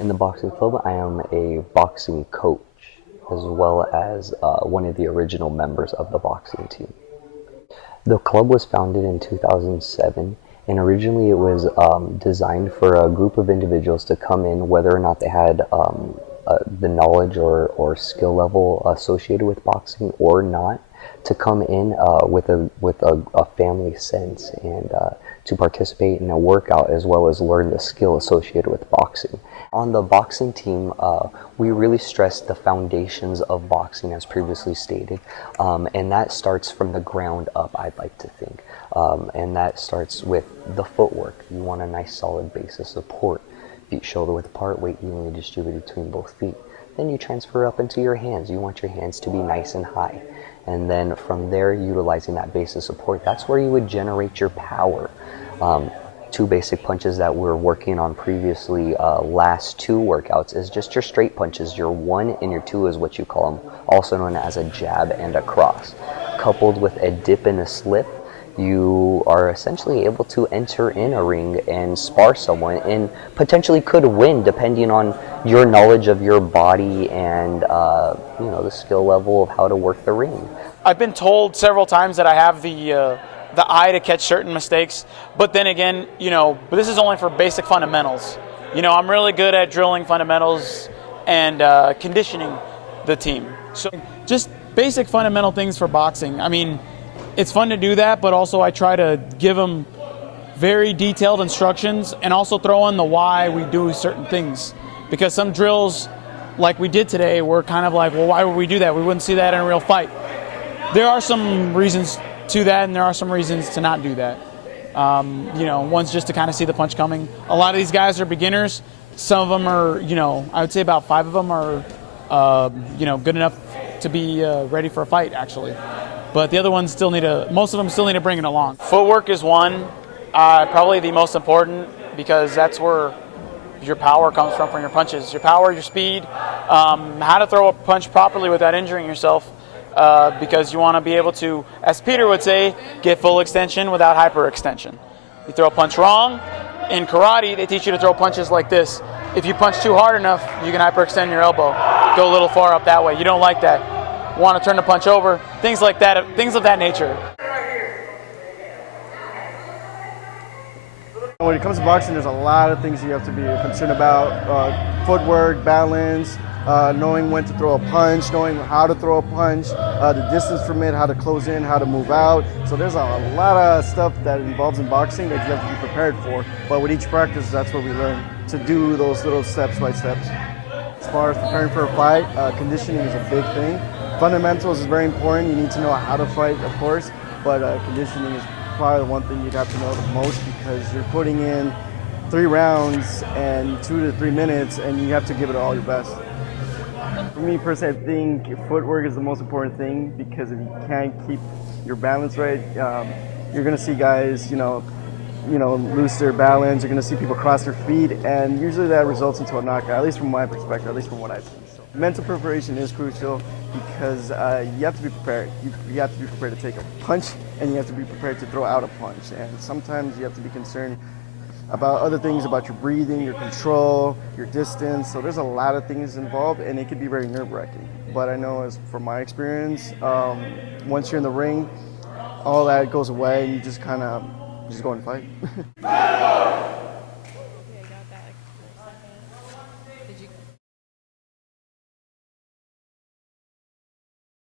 In the boxing club, I am a boxing coach as well as one of the original members of the boxing team. The club was founded in 2007, and originally it was designed for a group of individuals to come in, whether or not they had the knowledge or skill level associated with boxing or not, to come in with a family sense and to participate in a workout as well as learn the skill associated with boxing. On the boxing team, we really stress the foundations of boxing as previously stated, and that starts from the ground up, I'd like to think. And that starts with the footwork. You want a nice solid base of support. Feet shoulder width apart, weight evenly distributed between both feet. Then you transfer up into your hands. You want your hands to be nice and high. And then from there, utilizing that base of support, that's where you would generate your power. Two basic punches that we're working on previously, last two workouts, is just your straight punches. Your one and your two is what you call them, also known as a jab and a cross. Coupled with a dip and a slip, you are essentially able to enter in a ring and spar someone and potentially could win depending on your knowledge of your body and the skill level of how to work the ring. I've been told several times that I have the eye to catch certain mistakes, but then again, but this is only for basic fundamentals. I'm really good at drilling fundamentals and conditioning the team. So just basic fundamental things for boxing. I mean, it's fun to do that, but also I try to give them very detailed instructions and also throw in the why we do certain things. Because some drills, like we did today, were kind of like, well, why would we do that? We wouldn't see that in a real fight. There are some reasons to that, and there are some reasons to not do that. One's just to kind of see the punch coming. A lot of these guys are beginners. Some of them are, I would say about 5 of them are, good enough to be ready for a fight, actually. But the other ones most of them still need to bring it along. Footwork is one, probably the most important, because that's where your power comes from your punches. Your power, your speed, how to throw a punch properly without injuring yourself, because you want to be able to, as Peter would say, get full extension without hyperextension. You throw a punch wrong. In karate, they teach you to throw punches like this. If you punch too hard enough, you can hyperextend your elbow, go a little far up that way. You don't like that. Want to turn the punch over, things like that, things of that nature. When it comes to boxing, there's a lot of things you have to be concerned about. Footwork, balance, knowing when to throw a punch, knowing how to throw a punch, the distance from it, how to close in, how to move out. So there's a lot of stuff that involves in boxing that you have to be prepared for. But with each practice, that's what we learn, to do those little steps by steps. As far as preparing for a fight, conditioning is a big thing. Fundamentals is very important. You need to know how to fight, of course, but conditioning is probably the one thing you'd have to know the most, because you're putting in 3 rounds and 2 to 3 minutes, and you have to give it all your best. For me personally, I think footwork is the most important thing, because if you can't keep your balance right, you're going to see guys, lose their balance. You're going to see people cross their feet, and usually that results into a knockout, at least from my perspective, at least from what I've seen. So mental preparation is crucial, because you have to be prepared. You have to be prepared to take a punch, and you have to be prepared to throw out a punch. And sometimes you have to be concerned about other things, about your breathing, your control, your distance. So there's a lot of things involved, and it can be very nerve-wracking. But I know, as from my experience, once you're in the ring, all that goes away, and you just go and fight.